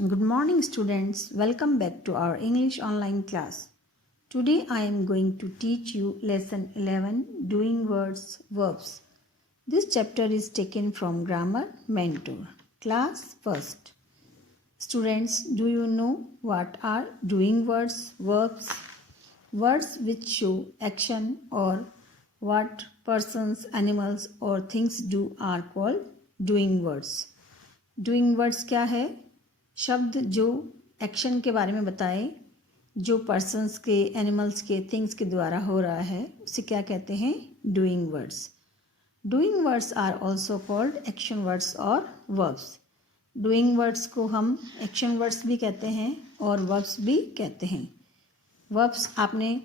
Good morning, students. Welcome back to our English online class. Today I am going to teach you lesson 11 Doing Words Verbs. This chapter is taken from Grammar Mentor. Class first. Students, do you know what are doing words verbs? Words which show action or what persons, animals or things do are called doing words. Doing words क्या है? शब्द जो एक्शन के बारे में बताए, जो पर्सन्स के, एनिमल्स के, थिंग्स के द्वारा हो रहा है, उसे क्या कहते हैं? Doing words. Doing words are also called action words और वर्ब्स. डूइंग वर्ड्स को हम एक्शन वर्ड्स भी कहते हैं और वर्ब्स भी कहते हैं. वर्ब्स आपने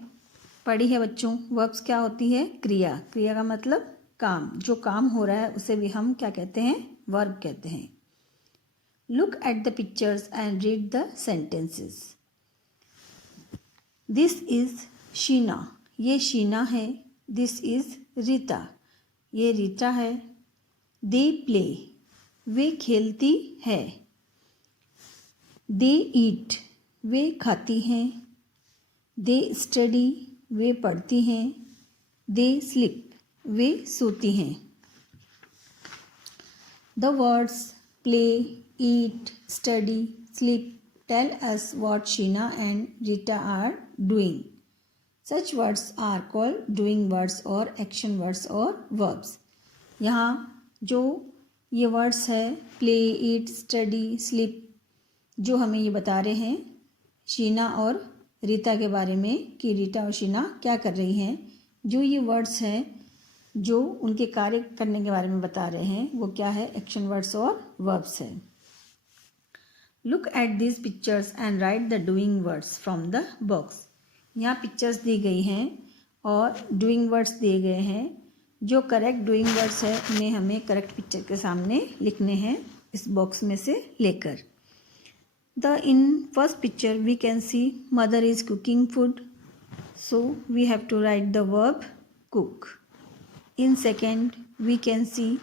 पढ़ी है बच्चों. वर्ब्स क्या होती है? क्रिया. क्रिया का मतलब काम. जो काम हो रहा है उसे भी हम क्या कहते हैं? वर्ब कहते हैं. Look at the pictures and read the sentences. This is Sheena. ये शीना है. This is Rita. ये रीता है. They play. वे खेलती है. They eat. वे खाती हैं. They study. वे पढ़ती हैं. They sleep. वे सोती हैं. The words play, eat, study, sleep tell us what Sheena and Rita are doing. Such words are called doing words or action words or verbs. यहाँ जो ये वर्ड्स है प्ले, ईट, स्टडी, स्लीप, जो हमें ये बता रहे हैं शीना और रीता के बारे में कि रीता और शीना क्या कर रही हैं. जो ये वर्ड्स हैं जो उनके कार्य करने के बारे में बता रहे हैं वो क्या है? एक्शन वर्ड्स और वर्ब्स है. Look at this pictures and right the doing words from the box. यहाँ पिक्चर्स दी गई हैं और डूइंग वर्ड्स दिए गए हैं. जो करेक्ट डूइंग वर्ड्स है उन्हें हमें करेक्ट पिक्चर के सामने लिखने हैं इस बॉक्स में से लेकर. In first picture we can see mother is cooking food, so we have to write the verb cook. In second, we can see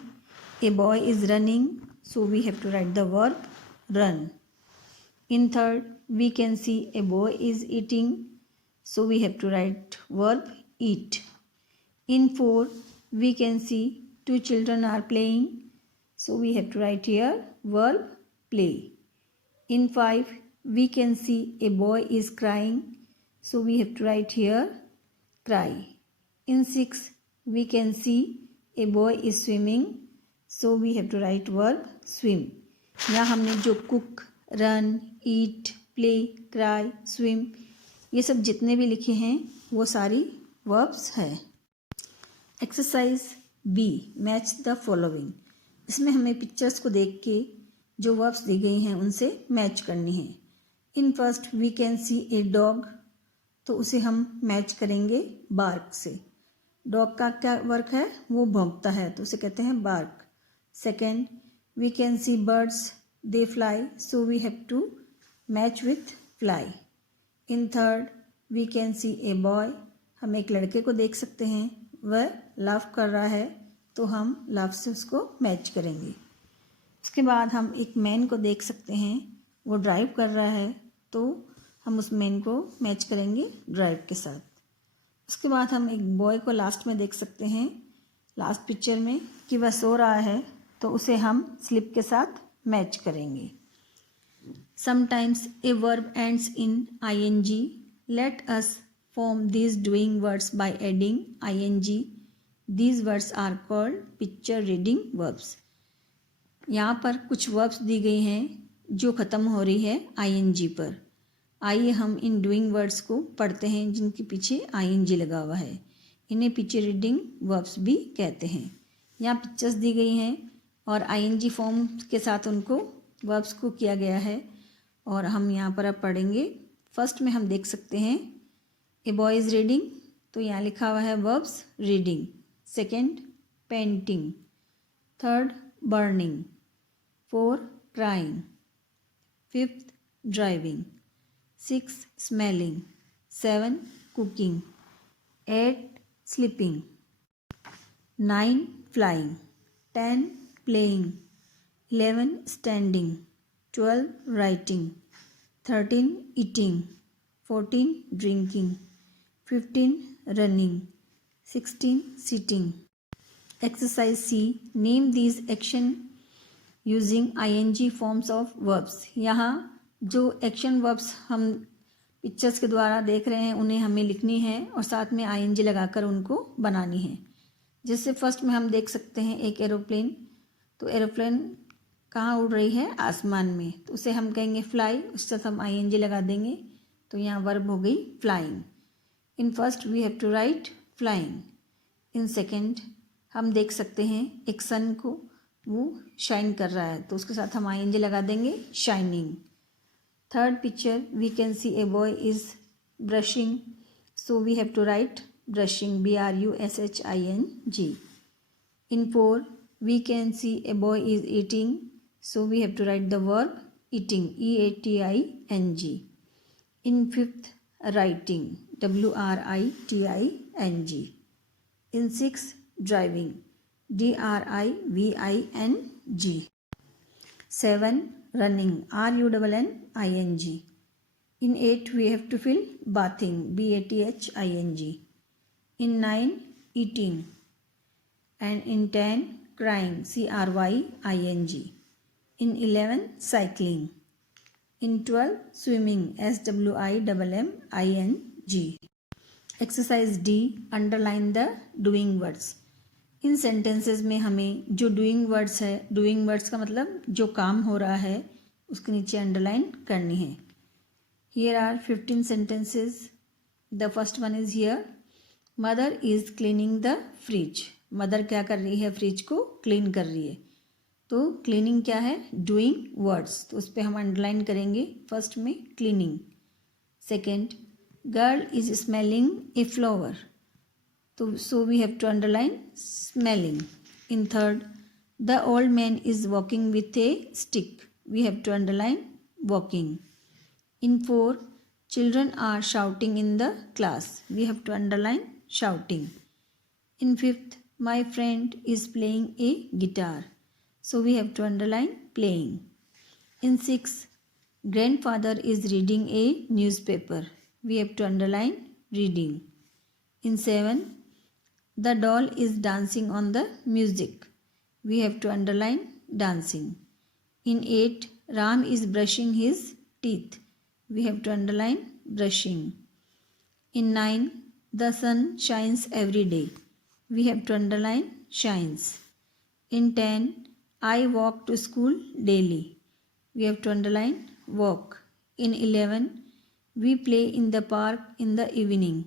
a boy is running, so we have to write the verb run. In third, we can see a boy is eating, so we have to write verb eat. In fourth, we can see two children are playing, so we have to write here verb play. In five, we can see a boy is crying, so we have to write here cry. In six, we can see a boy is swimming, so we have to write verb swim. यहाँ हमने जो cook, run, ईट, play, cry, swim ये सब जितने भी लिखे हैं वो सारी वर्ब्स है. Exercise B, match the following. इसमें हमें पिक्चर्स को देख के जो वर्ब्स दी गई हैं उनसे मैच करनी है. In first we can see a dog, तो उसे हम मैच करेंगे बार्क से. डॉग का क्या वर्क है? वो भौंकता है, तो उसे कहते हैं bark. Second, we can see birds, they fly, so we have to match with fly. In third, we can see a boy, हम एक लड़के को देख सकते हैं, वह लाफ कर रहा है, तो हम लाफ से उसको मैच करेंगे. उसके बाद हम एक मैन को देख सकते हैं, वो ड्राइव कर रहा है, तो हम उस मैन को मैच करेंगे ड्राइव के साथ. उसके बाद हम एक बॉय को लास्ट में देख सकते हैं, लास्ट पिक्चर में, कि वह सो रहा है, तो उसे हम स्लिप के साथ मैच करेंगे. Sometimes a verb ends in ing. Let us form these doing words by adding ing. These words are called picture reading verbs. यहाँ पर कुछ वर्ब्स दी गई हैं जो ख़त्म हो रही है ing पर. आइए हम इन डूइंग वर्ड्स को पढ़ते हैं जिनके पीछे ing लगा हुआ है. इन्हें पिक्चर रीडिंग वर्ब्स भी कहते हैं. यहाँ पिक्चर्स दी गई हैं और ing फॉर्म के साथ उनको वर्ब्स को किया गया है और हम यहाँ पर अब पढ़ेंगे. फर्स्ट में हम देख सकते हैं ए बॉय इज़ रीडिंग, तो यहाँ लिखा हुआ है verbs reading. Second, painting. Third, burning. Four, crying. Fifth, driving. 6, smelling. 7, cooking. 8, sleeping. 9, flying. 10, playing. 11, standing. 12 writing, 13 eating, 14 drinking, 15 running, 16 sitting. Exercise C. Name these action using ing forms of verbs. यहाँ जो एक्शन वर्ब्स हम पिक्चर्स के द्वारा देख रहे हैं उन्हें हमें लिखनी है और साथ में ing लगाकर उनको बनानी है. जैसे फर्स्ट में हम देख सकते हैं एक एरोप्लेन. तो एरोप्लेन कहाँ उड़ रही है? आसमान में. तो उसे हम कहेंगे फ्लाई, उसके साथ हम ing लगा देंगे. तो यहाँ वर्ब हो गई flying. In first we have to write flying. In second हम देख सकते हैं एक सन को, वो शाइन कर रहा है, तो उसके साथ हम ing लगा देंगे shining. Third picture we can see a boy is brushing, so we have to write brushing, BRUSHING. In 4 we can see a boy is eating, so we have to write the verb eating, EATING. In 5th writing, WRITING. In 6th driving, DRIVING. 7 running, RUNNING. In 8 we have to fill bathing, BATHING. In 9 eating, and in 10 crying, CRYING. In 11 cycling. In 12 swimming, SWIMMING. Exercise D. Underline the doing words. इन सेंटेंसेस में हमें जो doing words है, doing words का मतलब जो काम हो रहा है उसके नीचे अंडरलाइन करनी है. Here are 15 sentences. The first one is here, mother is cleaning the fridge. Mother क्या कर रही है? फ्रिज को क्लीन कर रही है. तो क्लीनिंग क्या है? Doing words. तो उस पर हम अंडरलाइन करेंगे. फर्स्ट में cleaning. Second, girl is smelling a flower. तो so we have to underline smelling. In third, the old man is walking with a stick. We have to underline walking. In four, children are shouting in the class. We have to underline shouting. In fifth, my friend is playing a guitar. So we have to underline playing. In sixth, grandfather is reading a newspaper. We have to underline reading. In seven, the doll is dancing on the music. We have to underline dancing. In 8, Ram is brushing his teeth. We have to underline brushing. In 9, the sun shines every day. We have to underline shines. In 10, I walk to school daily. We have to underline walk. In 11, we play in the park in the evening.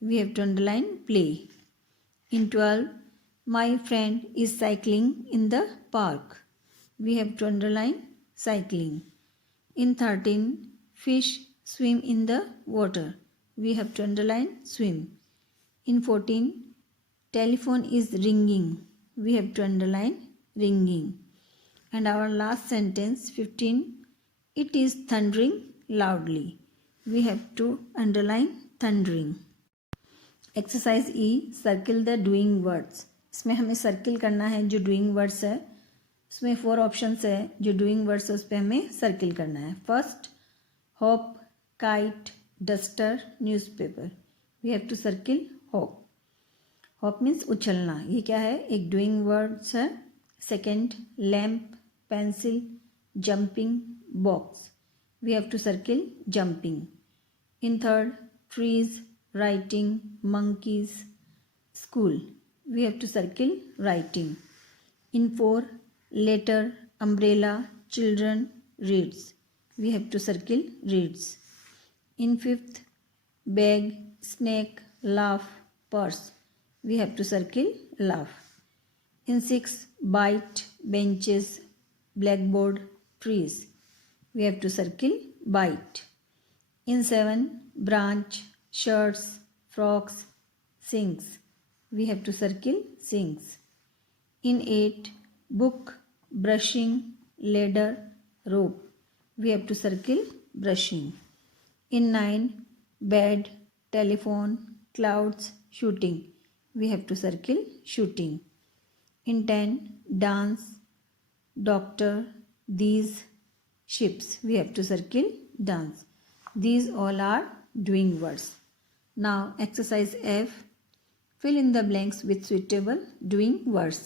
We have to underline play. In 12, my friend is cycling in the park. We have to underline cycling. In 13, fish swim in the water. We have to underline swim. In 14, telephone is ringing. We have to underline ringing. And our last sentence, 15, it is thundering loudly. We have to underline thundering. Exercise E. Circle the doing words. इसमें हमें सर्किल करना है जो doing words है. उसमें 4 ऑप्शंस है. जो doing words है उस पर हमें सर्किल करना है. First, hop, kite, duster, newspaper. We have to circle hop. Hop means उछलना. ये क्या है? एक doing words है. Second, lamp, pencil, jumping, box. We have to circle jumping. In third, trees, writing, monkeys, school. We have to circle writing. In four, letter, umbrella, children, reads. We have to circle reads. In fifth, bag, snake, laugh, purse. We have to circle laugh. In sixth, bite, benches, blackboard, trees. We have to circle bite. In 7, branch, shirts, frocks, sinks. We have to circle sinks. In 8, book, brushing, ladder, rope. We have to circle brushing. In 9, bed, telephone, clouds, shooting. We have to circle shooting. In 10, dance, doctor, these, ships. We have to circle dance. These all are doing words. Now exercise F. Fill in the blanks with suitable doing words.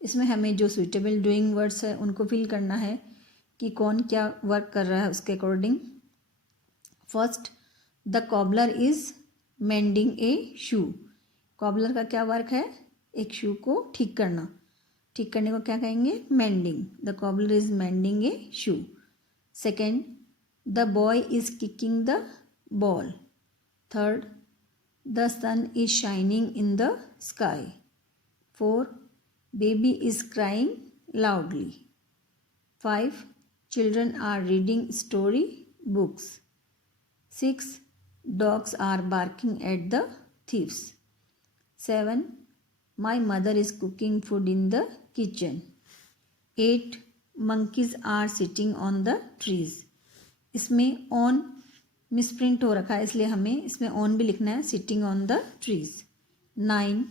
इसमें हमें जो suitable doing words है उनको fill करना है कि कौन क्या वर्क कर रहा है उसके according. First, the cobbler is mending a शू. कॉबलर का क्या वर्क है? एक शू को ठीक करना. ठीक करने को क्या कहेंगे? Mending. The cobbler is mending a shoe. Second, the boy is kicking the ball. Third, the sun is shining in the sky. Four, baby is crying loudly. Five, children are reading story books. 6, dogs are barking at the thieves. 7, my mother is cooking food in the kitchen. 8, monkeys are sitting on the trees. इसमें on misprint हो रखा है इसलिए हमें इसमें on भी लिखना है. sitting on the trees. 9,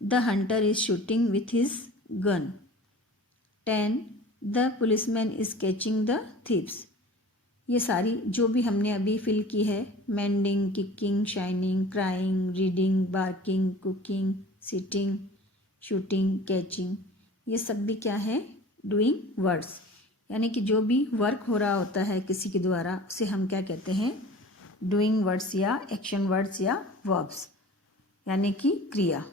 the hunter is shooting with his gun. 10, the policeman is catching the thieves. ये सारी जो भी हमने अभी फिल की है, mending, kicking, shining, crying, reading, barking, cooking, sitting, shooting, catching, ये सब भी क्या है? Doing words. यानी कि जो भी वर्क हो रहा होता है किसी के द्वारा उसे हम क्या कहते हैं? डूइंग वर्ड्स या एक्शन वर्ड्स या वर्ब्स, यानी कि क्रिया.